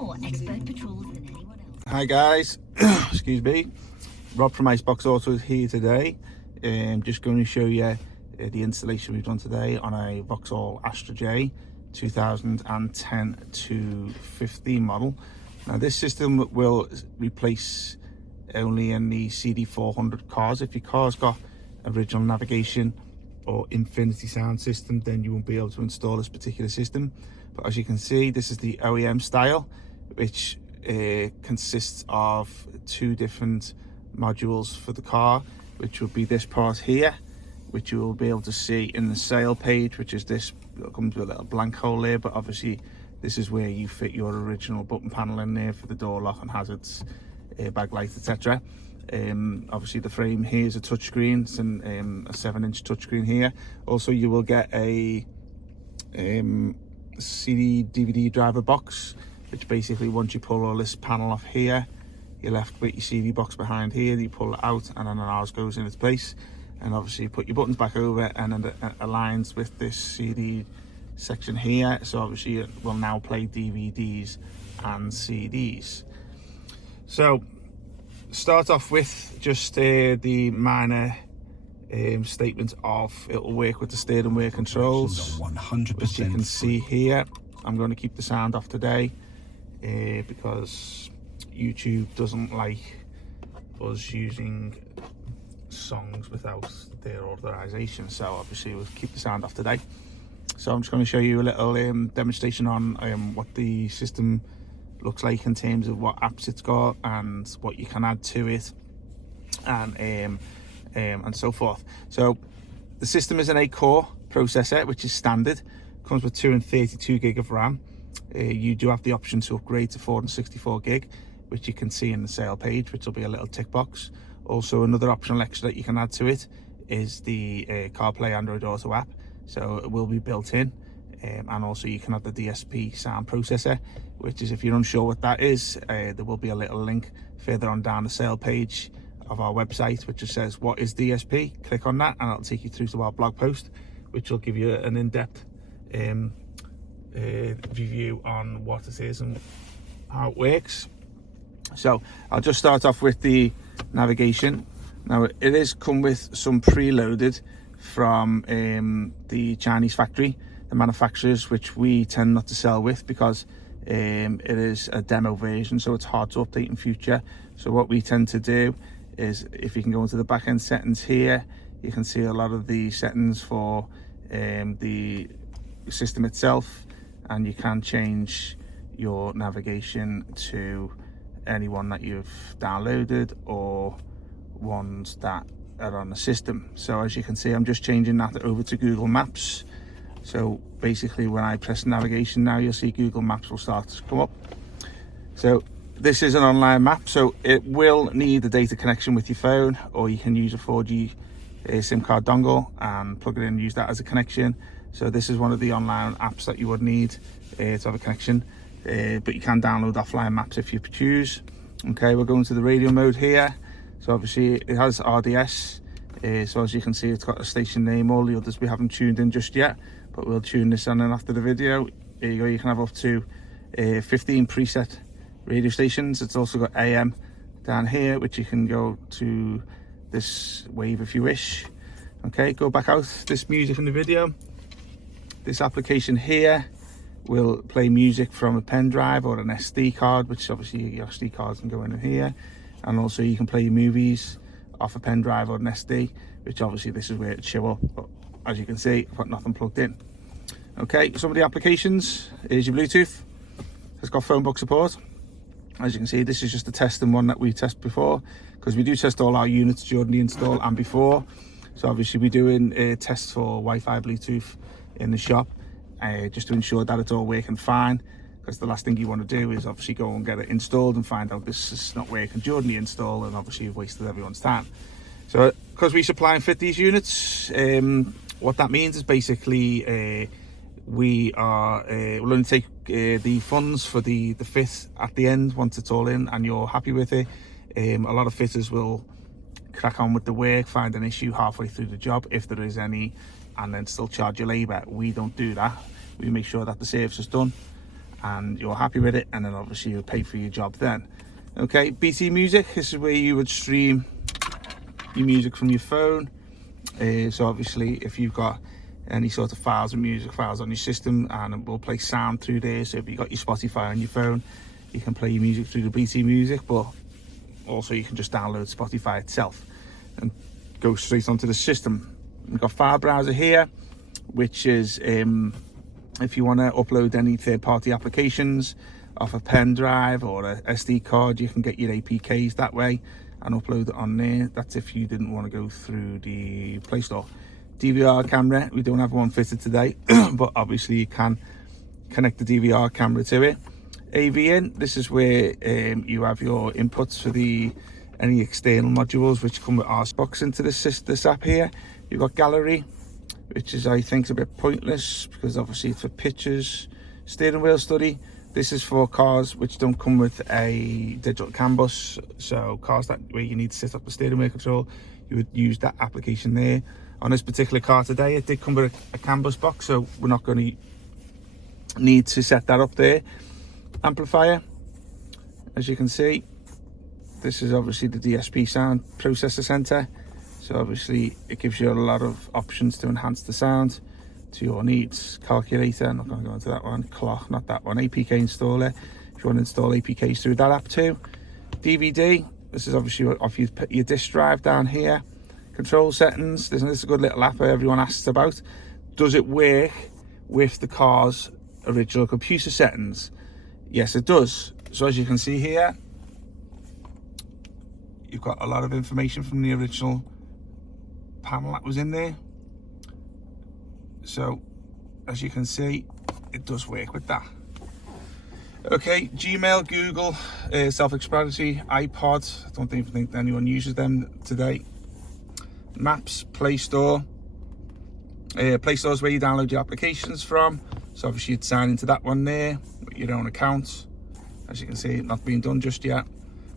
more expert patrols than anyone else. Hi guys, excuse me. Rob from Icebox Auto is here today. I'm just going to show you the installation we've done today on a Vauxhall Astra J 2010 to 15 model. Now this system will replace only in the CD400 cars. If your car's got original navigation or infinity sound system, then you won't be able to install this particular system. But as you can see, this is the OEM style, which consists of two different modules for the car, which will be this part here, which you will be able to see in the sale page, which is this. It comes with a little blank hole there, but obviously this is where you fit your original button panel in there for the door lock and hazards, airbag lights, etc. Obviously the frame here is a touchscreen. It's a 7-inch touchscreen here. Also you will get a CD DVD driver box, which basically once you pull all this panel off here, you're left with your CD box behind here. You pull it out and then ours goes in its place, and obviously you put your buttons back over and then it aligns with this CD section here. So obviously it will now play DVDs and CDs. So start off with just the minor statement of it will work with the steering wheel controls, 100%, which you can see here. I'm going to keep the sound off today because YouTube doesn't like us using songs without their authorization, so obviously we'll keep the sound off today. So I'm just going to show you a little demonstration on what the system looks like in terms of what apps it's got and what you can add to it, and so forth. So the system is an 8-core processor, which is standard. Comes with 2 and 32 gig of RAM. You do have the option to upgrade to 4 and 64 gig, which you can see in the sale page, which will be a little tick box. Also, another optional extra that you can add to it is the CarPlay Android Auto app. So it will be built in. And also you can add the DSP sound processor, which is, if you're unsure what that is, there will be a little link further on down the sale page of our website, which just says what is DSP. Click on that and it'll take you through to our blog post, which will give you an in-depth review on what it is and how it works. So I'll just start off with the navigation. Now it is come with some preloaded from the Chinese factory, the manufacturers, which we tend not to sell with because it is a demo version, so it's hard to update in future. So what we tend to do is, if you can go into the back end settings here, you can see a lot of the settings for the system itself, and you can change your navigation to any one that you've downloaded or ones that are on the system. So as you can see, I'm just changing that over to Google Maps. So basically when I press navigation now, you'll see Google Maps will start to come up. So this is an online map, so it will need a data connection with your phone, or you can use a 4G SIM card dongle and plug it in and use that as a connection. So this is one of the online apps that you would need to have a connection, but you can download offline maps if you choose. Okay, we're going to the radio mode here. So obviously it has RDS, so as you can see it's got a station name. All the others we haven't tuned in just yet, but we'll tune this in after the video. There you go, you can have up to 15 preset radio stations. It's also got AM down here, which you can go to this wave if you wish. Okay, go back out this music in the video. This application here will play music from a pen drive or an SD card, which obviously your SD cards can go in here, and also you can play your movies off a pen drive or an SD, which obviously this is where it show up, but as you can see I've got nothing plugged in. Okay, some of the applications is your Bluetooth. It's got phone book support. As you can see, this is just a testing one that we tested before, because we do test all our units during the install and before. So obviously we're doing tests for Wi-Fi, Bluetooth in the shop, just to ensure that it's all working fine, because the last thing you want to do is obviously go and get it installed and find out this is not working during the install, and obviously you've wasted everyone's time. So because we supply and fit these units, what that means is basically we'll only take the funds for the fit at the end once it's all in and you're happy with it. A lot of fitters will crack on with the work, find an issue halfway through the job if there is any, and then still charge you labour. We don't do that. We make sure that the service is done and you're happy with it, and then obviously you'll pay for your job then. Okay, BT Music, this is where you would stream your music from your phone. So obviously if you've got any sort of files and music files on your system, and it will play sound through there. So if you've got your Spotify on your phone, you can play your music through the BT Music, but also you can just download Spotify itself and go straight onto the system. We've got file browser here, which is if you want to upload any third-party applications off a pen drive or a SD card, you can get your APKs that way and upload it on there. That's if you didn't want to go through the Play Store. DVR camera, we don't have one fitted today, but obviously you can connect the DVR camera to it. AV in, this is where you have your inputs for any external modules which come with RSbox into this app here. You've got gallery, which is, I think, a bit pointless because obviously it's for pictures. Steering wheel study, this is for cars which don't come with a digital CAN bus, so cars where you need to set up the steering wheel control, you would use that application there. On this particular car today, it did come with a CAN bus box, so we're not going to need to set that up there. Amplifier, as you can see, this is obviously the DSP sound processor center, so obviously it gives you a lot of options to enhance the sound to your needs. Calculator, I'm not going to go into that one. Clock, not that one. APK installer, if you want to install APKs through that app too. DVD, this is obviously off your disk drive down here. Control settings, this is a good little app everyone asks about. Does it work with the car's original computer settings? Yes, it does. So as you can see here, you've got a lot of information from the original panel that was in there. So as you can see, it does work with that. Okay, Gmail, Google, self-explanatory. iPod, I don't even think anyone uses them today. Maps, Play Store. Play Store is where you download your applications from, so obviously you'd sign into that one there with your own account. As you can see, not being done just yet.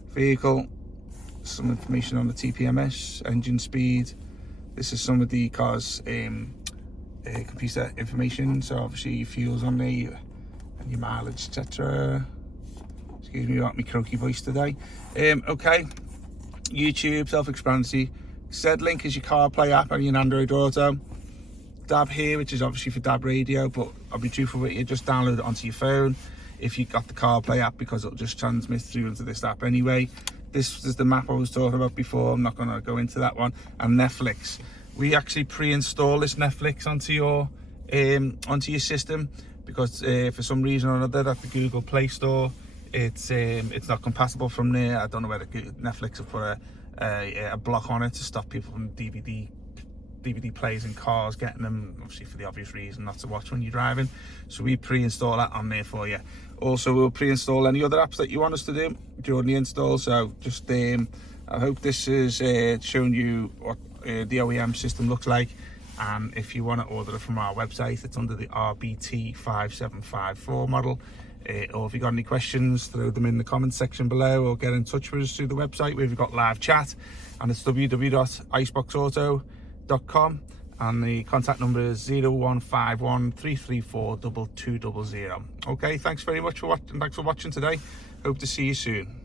Vehicle, some information on the TPMS, engine speed. This is some of the car's computer information, so obviously your fuels on there and your mileage, etc. Excuse me about my croaky voice today. Okay, YouTube, self-explanatory. Said link is your CarPlay app on your Android Auto. DAB here, which is obviously for DAB radio, but I'll be truthful with you, just download it onto your phone if you got the CarPlay app, because it'll just transmit through into this app anyway. This is the map I was talking about before, I'm not going to go into that one. And Netflix, we actually pre-install this Netflix onto your system, because for some reason or another at the Google Play Store it's not compatible from there. I don't know whether Netflix have put a block on it to stop people from DVD players in cars getting them, obviously for the obvious reason not to watch when you're driving. So we pre-install that on there for you. Also, we'll pre-install any other apps that you want us to do during the install. So just I hope this has shown you what the OEM system looks like, and if you want to order it from our website, it's under the RBT5754 model. Or if you've got any questions, throw them in the comments section below, or get in touch with us through the website where we've got live chat, and it's www.iceboxauto.com, and the contact number is 0151 334 2200. Okay, thanks very much for watching. Thanks for watching today. Hope to see you soon.